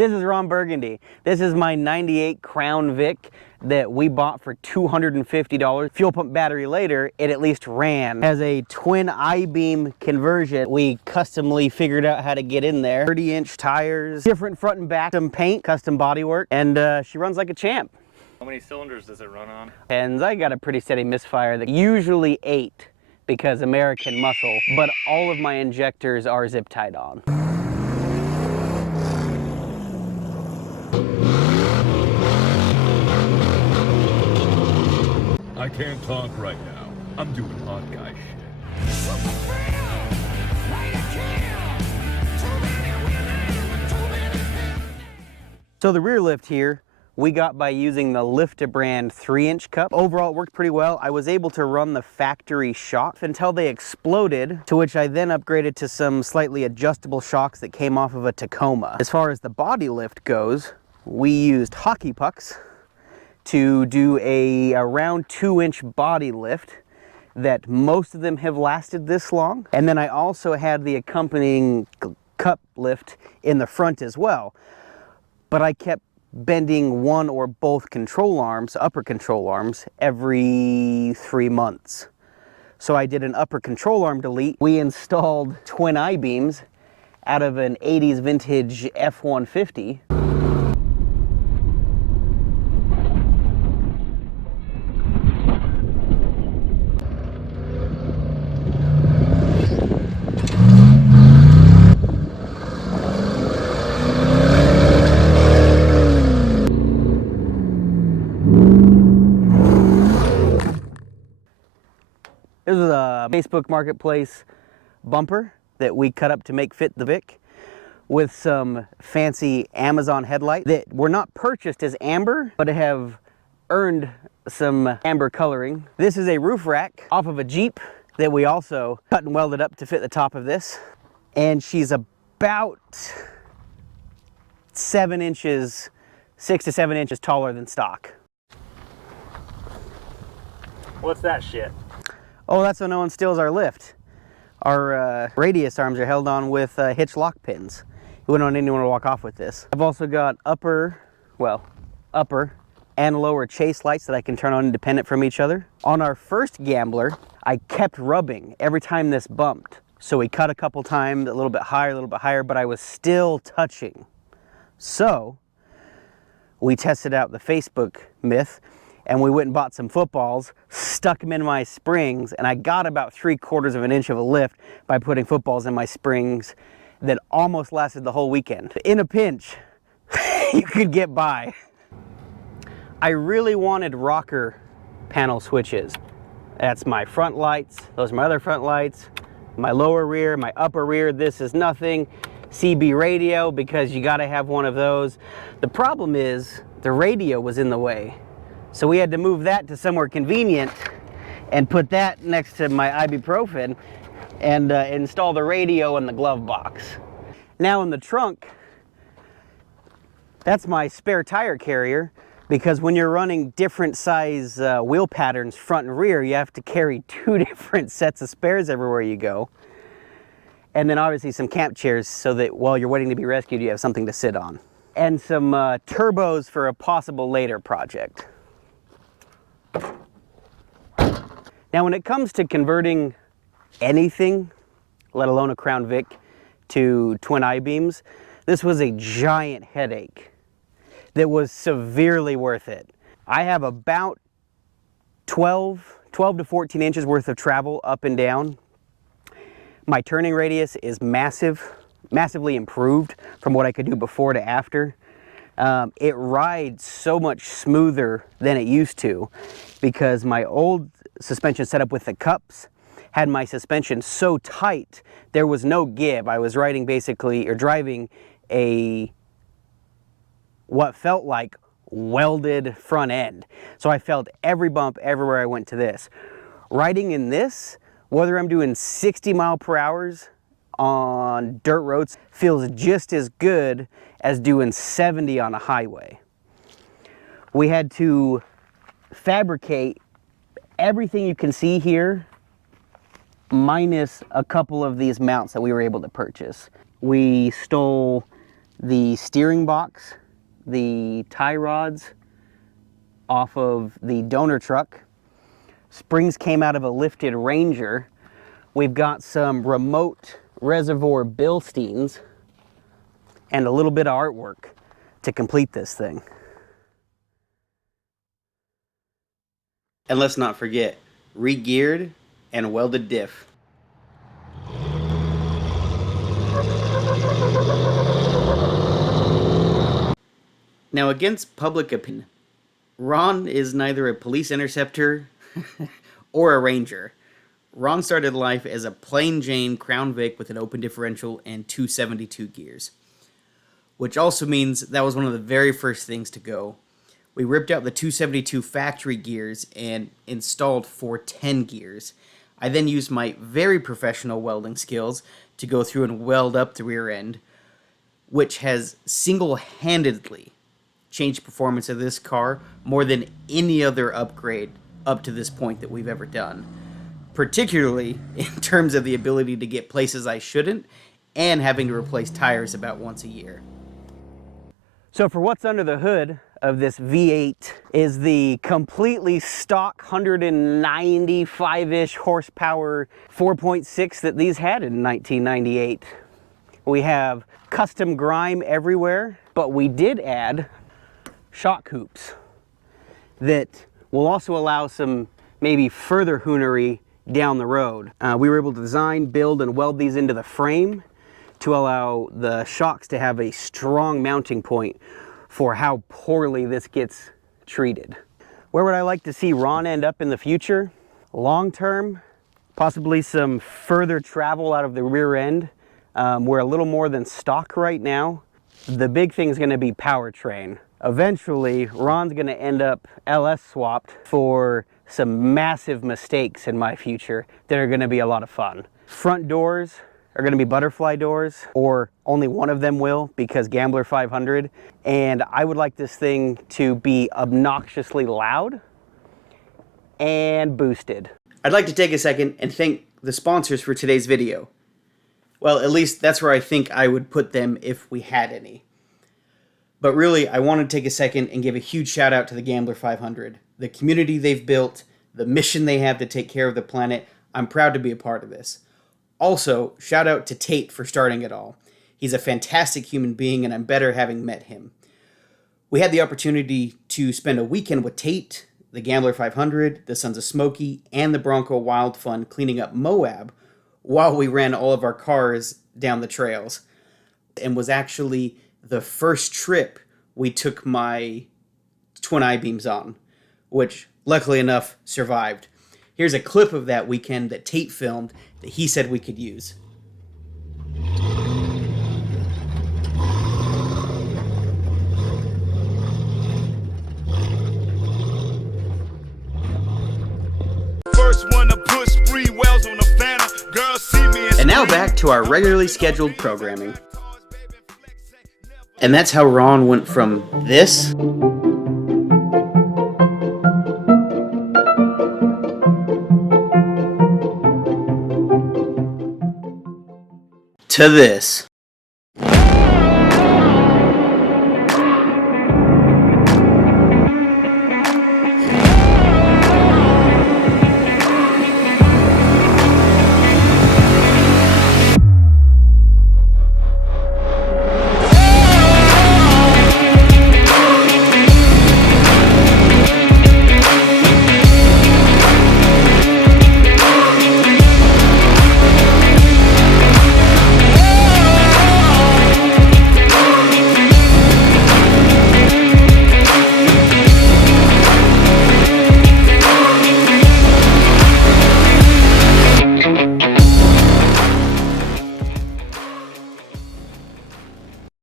This is Ron Burgundy. This is my 98 Crown Vic that we bought for $250. Fuel pump battery later, it at least ran. Has a twin I-beam conversion. We customly figured out how to get in there. 30-inch tires, different front and back, custom paint, custom bodywork, and she runs like a champ. How many cylinders does it run on? And I got a pretty steady misfire, that usually 8 because American muscle, but all of my injectors are zip tied on. I can't talk right now. I'm doing hot guy shit. So the rear lift here, we got by using the Lifta brand 3-inch cup. Overall, it worked pretty well. I was able to run the factory shock until they exploded, to which I then upgraded to some slightly adjustable shocks that came off of a Tacoma. As far as the body lift goes, we used hockey pucks to do a around 2-inch body lift that most of them have lasted this long. And then I also had the accompanying cup lift in the front as well. But I kept bending one or both control arms, upper control arms, every 3 months. So I did an upper control arm delete. We installed twin I-beams out of an 80s vintage F-150. This is a Facebook Marketplace bumper that we cut up to make fit the Vic with some fancy Amazon headlights that were not purchased as amber, but have earned some amber coloring. This is a roof rack off of a Jeep that we also cut and welded up to fit the top of this. And she's about 7 inches, 6 to 7 inches taller than stock. What's that shit? Oh, that's so no one steals our lift. Our radius arms are held on with hitch lock pins. We wouldn't want anyone to walk off with this. I've also got upper and lower chase lights that I can turn on independent from each other. On our first Gambler, I kept rubbing every time this bumped. So we cut a couple times, a little bit higher, but I was still touching. So we tested out the Facebook myth, and we went and bought some footballs, stuck them in my springs, and I got about 3/4 of an inch of a lift by putting footballs in my springs that almost lasted the whole weekend. In a pinch, you could get by. I really wanted rocker panel switches. That's my front lights, those are my other front lights, my lower rear, my upper rear, this is nothing. CB radio, because you gotta have one of those. The problem is, the radio was in the way. So we had to move that to somewhere convenient and put that next to my ibuprofen and install the radio in the glove box. Now in the trunk, that's my spare tire carrier, because when you're running different size wheel patterns front and rear, you have to carry 2 different sets of spares everywhere you go. And then obviously some camp chairs so that while you're waiting to be rescued, you have something to sit on. And some turbos for a possible later project. Now when it comes to converting anything, let alone a Crown Vic, to twin I-beams, this was a giant headache that was severely worth it. I have about 12 to 14 inches worth of travel up and down. My turning radius is massively improved from what I could do before to after. It rides so much smoother than it used to, because my old suspension setup with the cups had my suspension so tight there was no give. I was riding basically, or driving what felt like welded front end. So I felt every bump everywhere I went to this. Riding in this, whether I'm doing 60 mph on dirt roads, feels just as good as doing 70 on a highway. We had to fabricate everything you can see here, minus a couple of these mounts that we were able to purchase. We stole the steering box, the tie rods off of the donor truck. Springs came out of a lifted Ranger. We've got some remote reservoir Bilsteins and a little bit of artwork to complete this thing. And let's not forget, re-geared and welded diff. Now, against public opinion, Ron is neither a police interceptor or a ranger. Ron started life as a plain Jane Crown Vic with an open differential and 272 gears. Which also means that was one of the very first things to go. We ripped out the 272 factory gears and installed 410 gears. I then used my very professional welding skills to go through and weld up the rear end, which has single-handedly changed performance of this car more than any other upgrade up to this point that we've ever done. Particularly in terms of the ability to get places I shouldn't and having to replace tires about once a year. So for what's under the hood of this V8 is the completely stock 195-ish horsepower 4.6 that these had in 1998. We have custom grime everywhere, but we did add shock hoops that will also allow some maybe further hoonery down the road. We were able to design, build, and weld these into the frame to allow the shocks to have a strong mounting point for how poorly this gets treated. Where would I like to see Ron end up in the future? Long term, possibly some further travel out of the rear end. We're a little more than stock right now. The big thing is going to be powertrain. Eventually, Ron's going to end up LS swapped for some massive mistakes in my future that are going to be a lot of fun. Front doors are going to be butterfly doors, or only one of them will because Gambler 500. And I would like this thing to be obnoxiously loud and boosted. I'd like to take a second and thank the sponsors for today's video. Well, at least that's where I think I would put them if we had any. But really, I want to take a second and give a huge shout out to the Gambler 500. The community they've built, the mission they have to take care of the planet. I'm proud to be a part of this. Also, shout out to Tate for starting it all. He's a fantastic human being, and I'm better having met him. We had the opportunity to spend a weekend with Tate, the Gambler 500, the Sons of Smokey, and the Bronco Wild Fun cleaning up Moab while we ran all of our cars down the trails. And was actually the first trip we took my twin I-beams on, which luckily enough survived. Here's a clip of that weekend that Tate filmed that he said we could use. First one to push free wells on the banner. Girls see me And now back to our regularly scheduled programming. And that's how Ron went from this to this.